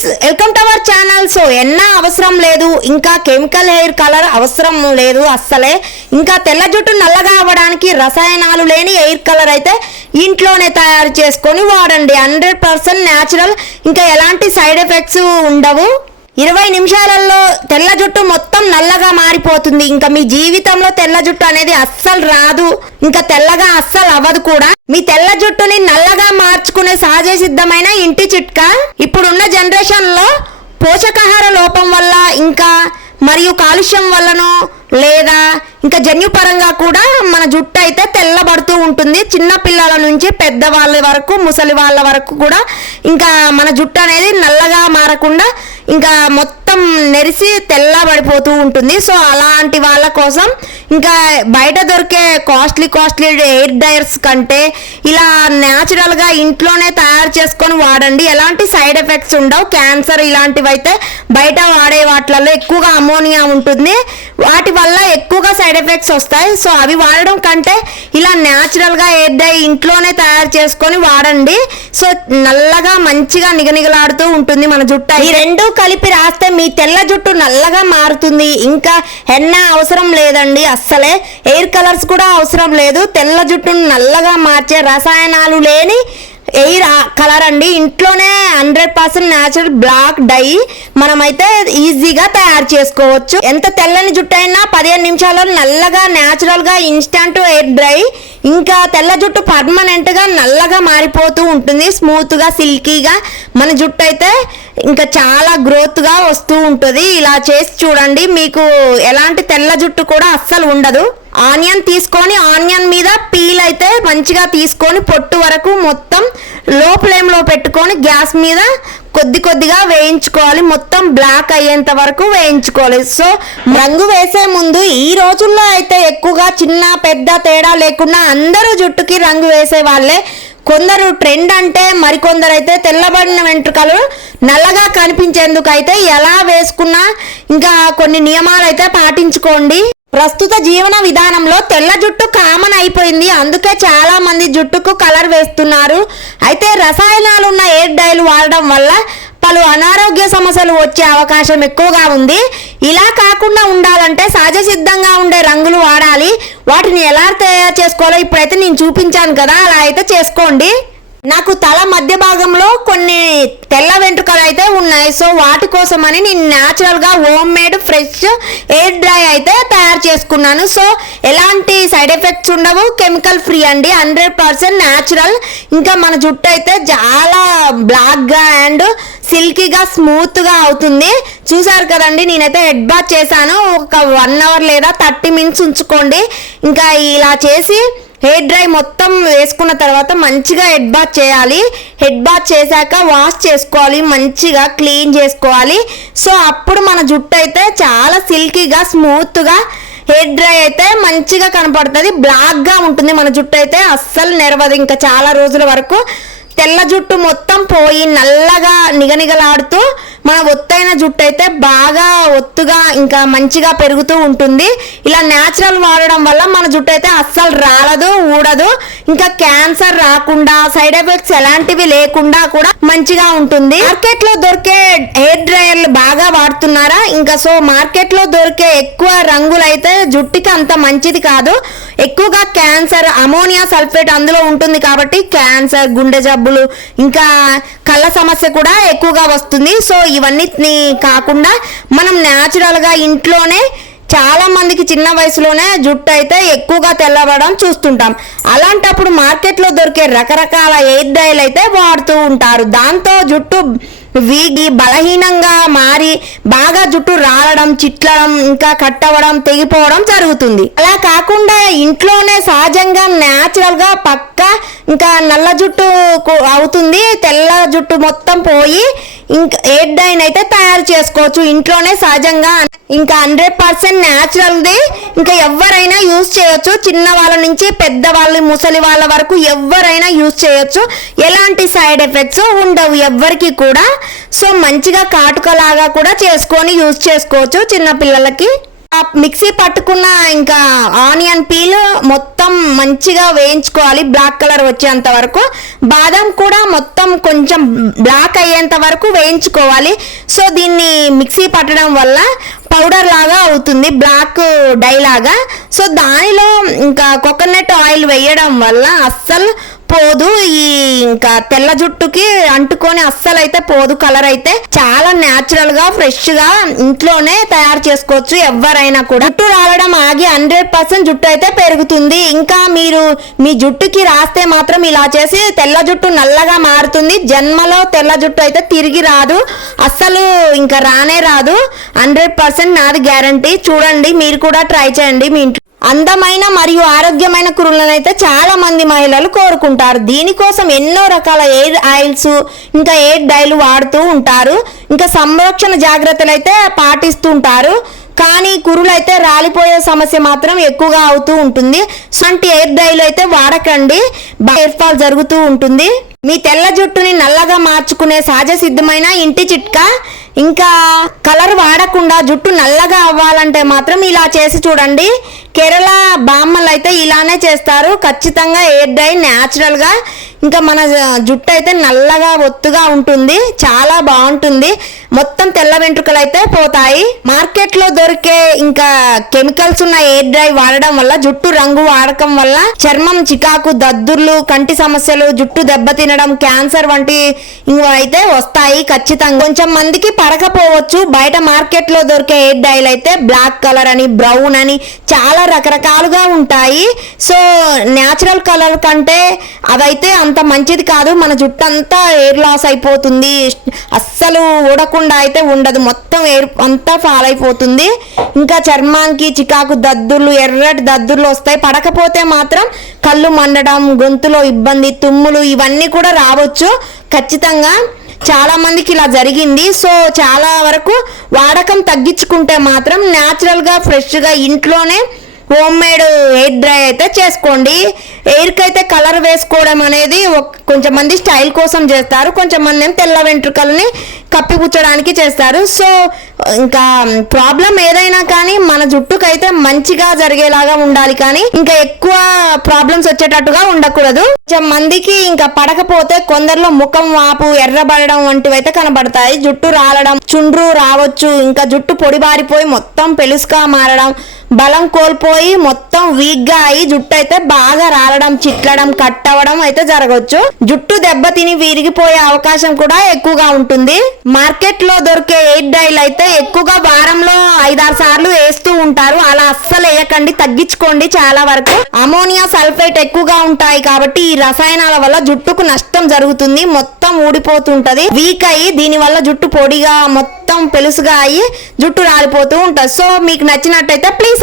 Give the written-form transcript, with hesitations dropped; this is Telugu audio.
Friends, welcome to our channel. So ఎన్న అవసరం లేదు, ఇంకా కెమికల్ హెయిర్ కలర్ అవసరం లేదు అస్సలే. ఇంకా తెల్ల జుట్టు నల్లగా అవ్వడానికి రసాయనాలు లేని హెయిర్ కలర్ అయితే ఇంట్లోనే తయారు చేసుకొని వాడండి. 100% న్యాచురల్, ఇంకా ఎలాంటి సైడ్ ఎఫెక్ట్స్ ఉండవు. 20 నిమిషాలలో తెల్ల జుట్టు మొత్తం నల్లగా మారిపోతుంది. ఇంకా మీ జీవితంలో తెల్ల జుట్టు అనేది అస్సలు రాదు, ఇంకా తెల్లగా అస్సలు అవ్వదు కూడా. మీ తెల్ల జుట్టుని నల్లగా మార్చుకునే సహజ సిద్ధమైన ఇంటి చిట్కా. ఇప్పుడున్న జనరేషన్ లో పోషకాహార లోపం వల్ల, ఇంకా మరియు కాలుష్యం వల్లనో లేదా ఇంకా జన్యుపరంగా కూడా మన జుట్టు అయితే తెల్లబడుతూ ఉంటుంది. చిన్న పిల్లల నుంచి పెద్దవాళ్ళ వరకు, ముసలి వాళ్ళ వరకు కూడా ఇంకా మన జుట్టు అనేది నల్లగా మారకుండా ఇంకా మొత్తం నెరిసి తెల్లబడిపోతూ ఉంటుంది. సో అలాంటి వాళ్ళ కోసం ఇంకా బయట దొరికే కాస్ట్లీ హెయిర్ డ్రైయర్స్ కంటే ఇలా న్యాచురల్గా ఇంట్లోనే తయారు చేసుకొని వాడండి. ఎలాంటి సైడ్ ఎఫెక్ట్స్ ఉండవు. క్యాన్సర్ ఇలాంటివి అయితే బయట వాడే వాటిలలో ఎక్కువగా అమోనియా ఉంటుంది, వాటి వల్ల ఎక్కువగా సైడ్ ఎఫెక్ట్స్ వస్తాయి. సో అవి వాడడం కంటే ఇలా న్యాచురల్గా హెయిర్ డ్రై ఇంట్లోనే తయారు చేసుకొని వాడండి. సో నల్లగా మంచిగా నిగనిగలాడుతూ ఉంటుంది మన జుట్టు. ఈ రెండు కలిపి రాస్తే మీ తెల్ల జుట్టు నల్లగా మారుతుంది. ఇంకా హెన్న అవసరం లేదండి అస్సలే, హెయిర్ కలర్స్ కూడా అవసరం లేదు. తెల్ల జుట్టును నల్లగా మార్చే రసాయనాలు లేని హెయిర్ కలర్ అండి. ఇంట్లోనే 100% న్యాచురల్ బ్లాక్ డై మనమైతే ఈజీగా తయారు చేసుకోవచ్చు. ఎంత తెల్లని జుట్టు అయినా 15 నిమిషాల్లో నల్లగా న్యాచురల్గా ఇన్స్టంట్ హెయిర్ డ్రై. ఇంకా తెల్ల జుట్టు పర్మనెంట్గా నల్లగా మారిపోతూ ఉంటుంది. స్మూత్గా సిల్కీగా మన జుట్టు అయితే ఇంకా చాలా గ్రోత్గా వస్తూ ఉంటుంది. ఇలా చేసి చూడండి, మీకు ఎలాంటి తెల్ల జుట్టు కూడా అస్సలు ఉండదు. ఆనియన్ తీసుకొని ఆనియన్ మీద పీల్ అయితే మంచిగా తీసుకొని పొట్టు వరకు మొత్తం లో ఫ్లేమ్లో పెట్టుకొని గ్యాస్ మీద కొద్దిగా వేయించుకోవాలి. మొత్తం బ్లాక్ అయ్యేంత వరకు వేయించుకోవాలి. సో రంగు వేసే ముందు ఈ రోజుల్లో అయితే ఎక్కువగా చిన్న పెద్ద తేడా లేకుండా అందరూ జుట్టుకి రంగు వేసే వాళ్ళే. కొందరు ట్రెండ్ అంటే, మరికొందరు అయితే తెల్లబడిన వెంట్రుకలు నల్లగా కనిపించేందుకు అయితే ఎలా వేసుకున్నా ఇంకా కొన్ని నియమాలు అయితే పాటించుకోండి. ప్రస్తుత జీవన విధానంలో తెల్ల జుట్టు కామన్ అయిపోయింది, అందుకే చాలా మంది జుట్టుకు కలర్ వేస్తున్నారు. అయితే రసాయనాలు ఉన్న హెయిర్ డైలు వాడడం వల్ల పలు అనారోగ్య సమస్యలు వచ్చే అవకాశం ఎక్కువగా ఉంది. ఇలా కాకుండా ఉండాలంటే సహజ సిద్ధంగా ఉండే రంగులు వాడాలి. వాటిని ఎలా తయారు చేసుకోవాలో ఇప్పుడైతే నేను చూపించాను కదా, అలా అయితే చేసుకోండి. నాకు తల మధ్య భాగంలో కొన్ని తెల్ల వెంట్రుకలు అయితే ఉన్నాయి. సో వాటి కోసమని నేను న్యాచురల్గా home made fresh hair dry అయితే తయారు చేసుకున్నాను. సో ఎలాంటి సైడ్ ఎఫెక్ట్స్ ఉండవు, కెమికల్ ఫ్రీ అండి, 100% న్యాచురల్. ఇంకా మన జుట్టు అయితే చాలా బ్లాక్గా అండ్ సిల్కీగా స్మూత్గా అవుతుంది. చూసారు కదండి, నేనైతే హెడ్ బాత్ చేశాను. ఒక 1 అవర్ లేదా 30 మినిట్స్ ఉంచుకోండి. ఇంకా ఇలా చేసి హెయిర్ డ్రై మొత్తం వేసుకున్న తర్వాత మంచిగా హెడ్ బాత్ చేయాలి. హెడ్ బాత్ చేశాక వాష్ చేసుకోవాలి, మంచిగా క్లీన్ చేసుకోవాలి. సో అప్పుడు మన జుట్టు అయితే చాలా సిల్కీగా స్మూత్గా హెయిర్ డ్రై అయితే మంచిగా కనపడుతుంది. బ్లాక్గా ఉంటుంది మన జుట్టు అయితే, అస్సలు నెరవదు. ఇంకా చాలా రోజుల వరకు తెల్ల జుట్టు మొత్తం పోయి నల్లగా నిగనిగలాడుతూ మన ఒత్తైన జుట్టు అయితే బాగా ఒత్తుగా ఇంకా మంచిగా పెరుగుతూ ఉంటుంది. ఇలా న్యాచురల్ వాడడం వల్ల మన జుట్టు అయితే అస్సలు రాలదు, ఊడదు. ఇంకా క్యాన్సర్ రాకుండా, సైడ్ ఎఫెక్ట్స్ ఎలాంటివి లేకుండా కూడా మంచిగా ఉంటుంది. మార్కెట్ లో దొరికే హెయిర్ డ్రైయర్లు బాగా వాడుతున్నారా? ఇంకా సో మార్కెట్ లో దొరికే ఎక్కువ రంగులు అయితే జుట్టుకి అంత మంచిది కాదు. ఎక్కువగా క్యాన్సర్, అమోనియా సల్ఫేట్ అందులో ఉంటుంది కాబట్టి క్యాన్సర్, గుండె జబ్బులు, ఇంకా కళ్ళ సమస్య కూడా ఎక్కువగా వస్తుంది. సో ఇవన్నీ కాకుండా మనం న్యాచురల్గా ఇంట్లోనే, చాలా మందికి చిన్న వయసులోనే జుట్టు అయితే ఎక్కువగా తెల్లబడడం చూస్తుంటాం. అలాంటప్పుడు మార్కెట్లో దొరికే రకరకాల హెయిర్ డ్రైలు అయితే వాడుతూ ఉంటారు. దాంతో జుట్టు వీగి బలహీనంగా మారి బాగా జుట్టు రాలడం, చిట్లడం, ఇంకా కట్టవడం, తెగిపోవడం జరుగుతుంది. అలా కాకుండా ఇంట్లోనే సహజంగా న్యాచురల్గా పక్కా ఇంకా నల్ల జుట్టు అవుతుంది. తెల్ల జుట్టు మొత్తం పోయి ఇంకా హెయిర్ డైన్ అయితే తయారు చేసుకోవచ్చు ఇంట్లోనే సహజంగా. ఇంకా 100% న్యాచురల్ది. ఇంకా ఎవరైనా యూజ్ చేయొచ్చు, చిన్న వాళ్ళ నుంచి పెద్దవాళ్ళు, ముసలి వాళ్ళ వరకు ఎవరైనా యూజ్ చేయొచ్చు. ఎలాంటి సైడ్ ఎఫెక్ట్స్ ఉండవు ఎవ్వరికి కూడా. సో మంచిగా కాటుకలాగా కూడా చేసుకొని యూజ్ చేసుకోవచ్చు చిన్న పిల్లలకి. ఆ మిక్సీ పట్టుకున్న ఇంకా ఆనియన్ పీల్ మొత్తం మంచిగా వేయించుకోవాలి, బ్లాక్ కలర్ వచ్చేంత వరకు. బాదం కూడా మొత్తం కొంచెం బ్లాక్ అయ్యేంత వరకు వేయించుకోవాలి. సో దీన్ని మిక్సీ పట్టడం వల్ల పౌడర్ లాగా అవుతుంది, బ్లాక్ డై లాగా. సో దానిలో ఇంకా కోకోనట్ ఆయిల్ వేయడం వల్ల అస్సలు పోదు, ఈ ఇంకా తెల్ల జుట్టుకి అంటుకొని అస్సలు అయితే పోదు. కలర్ అయితే చాలా న్యాచురల్ గా ఫ్రెష్ గా ఇంట్లోనే తయారు చేసుకోవచ్చు ఎవరైనా కూడా. జుట్టు రాలడం ఆగి 100% జుట్టు అయితే పెరుగుతుంది. ఇంకా మీరు మీ జుట్టుకి రాస్తే మాత్రం ఇలా చేసి తెల్ల జుట్టు నల్లగా మారుతుంది. జన్మలో తెల్ల జుట్టు అయితే తిరిగి రాదు, అస్సలు ఇంకా రానే రాదు. 100% నాది గ్యారంటీ. చూడండి, మీరు కూడా ట్రై చేయండి మీ ఇంట్లో. అందమైన మరియు ఆరోగ్యమైన కురులను అయితే చాలా మంది మహిళలు కోరుకుంటారు. దీనికోసం ఎన్నో రకాల ఎయిర్ ఆయిల్స్ ఇంకా ఎయిర్ డైలు వాడుతూ ఉంటారు. ఇంకా సంరక్షణ జాగ్రత్తలు అయితే పాటిస్తూ ఉంటారు. కానీ కురులు అయితే రాలిపోయే సమస్య మాత్రం ఎక్కువగా అవుతూ ఉంటుంది. సంటి ఎయిర్ డైలు అయితే వాడకండి, హెయిర్ ఫాల్ జరుగుతూ ఉంటుంది. మీ తెల్ల జుట్టుని నల్లగా మార్చుకునే సహజ సిద్ధమైన ఇంటి చిట్కా. ఇంకా కలర్ వాడకుండా జుట్టు నల్లగా అవ్వాలంటే మాత్రం ఇలా చేసి చూడండి. కేరళ బామ్మలు అయితే ఇలానే చేస్తారు. ఖచ్చితంగా ఎయిర్ డై న్యాచురల్ గా ఇంకా మన జుట్టు అయితే నల్లగా ఒత్తుగా ఉంటుంది, చాలా బాగుంటుంది. మొత్తం తెల్ల వెంట్రుకలు అయితే పోతాయి. మార్కెట్ లో దొరికే ఇంకా కెమికల్స్ ఉన్న ఎయిర్ డ్రై వాడడం వల్ల, జుట్టు రంగు వాడకం వల్ల చర్మం చికాకు, దద్దుర్లు, కంటి సమస్యలు, జుట్టు దెబ్బతినడం, క్యాన్సర్ వంటి అయితే వస్తాయి ఖచ్చితంగా. కొంచెం మందికి పడకపోవచ్చు. బయట మార్కెట్ లో దొరికే ఎయిర్ డైలు అయితే బ్లాక్ కలర్ అని, బ్రౌన్ అని చాలా రకరకాలుగా ఉంటాయి. సో న్యాచురల్ కలర్ కంటే అవైతే అంత మంచిది కాదు. మన జుట్టు అంతా ఎయిర్ లాస్ అయిపోతుంది, అస్సలు ఊడకుండా అయితే ఉండదు, మొత్తం ఎయిర్ అంతా ఫాల్ అయిపోతుంది. ఇంకా చర్మానికి చికాకు, దద్దుర్లు, ఎర్రటి దద్దుర్లు వస్తాయి. పడకపోతే మాత్రం కళ్ళు మండడం, గొంతులో ఇబ్బంది, తుమ్ములు ఇవన్నీ కూడా రావచ్చు ఖచ్చితంగా. చాలా మందికి ఇలా జరిగింది. సో చాలా వరకు వాడకం తగ్గించుకుంటే మాత్రం న్యాచురల్ గా ఫ్రెష్ గా ఇంట్లోనే హోమ్ మేడ్ హెయిర్ డ్రై అయితే చేసుకోండి. హెయిర్కి అయితే కలర్ వేసుకోవడం అనేది కొంచెం మంది స్టైల్ కోసం చేస్తారు, కొంచెం మంది ఏమో తెల్ల వెంట్రుకల్ని కప్పిపుచ్చడానికి చేస్తారు. సో ఇంకా ప్రాబ్లం ఏదైనా కానీ మన జుట్టుకైతే మంచిగా జరిగేలాగా ఉండాలి, కానీ ఇంకా ఎక్కువ ప్రాబ్లమ్స్ వచ్చేటట్టుగా ఉండకూడదు. కొంచెం మందికి ఇంకా పడకపోతే కొందరిలో ముఖం వాపు, ఎర్రబడడం వంటివి అయితే కనబడతాయి. జుట్టు రాలడం, చుండ్రు రావచ్చు, ఇంకా జుట్టు పొడిబారిపోయి మొత్తం పెలుసుగా మారడం, బలం కోల్పోయి మొత్తం వీక్ గా అయి జుట్టు అయితే బాగా రాలడం, చిట్లడం, కట్ అవ్వడం అయితే జరగవచ్చు. జుట్టు దెబ్బతిని విరిగిపోయే అవకాశం కూడా ఎక్కువగా ఉంటుంది. మార్కెట్ లో దొరికే ఎయిర్ డైలు అయితే ఎక్కువగా వారంలో 5-6 సార్లు వేస్తూ ఉంటారు. అలా అస్సలు వేయకండి, తగ్గించుకోండి. చాలా వరకు అమోనియా సల్ఫేట్ ఎక్కువగా ఉంటాయి కాబట్టి ఈ రసాయనాల వల్ల జుట్టుకు నష్టం జరుగుతుంది, మొత్తం ఊడిపోతుంటది, వీక్ అయ్యి దీని వల్ల జుట్టు పొడిగా మొత్తం పెలుసుగా అయ్యి జుట్టు రాలిపోతూ ఉంటుంది. సో మీకు నచ్చినట్టయితే ప్లీజ్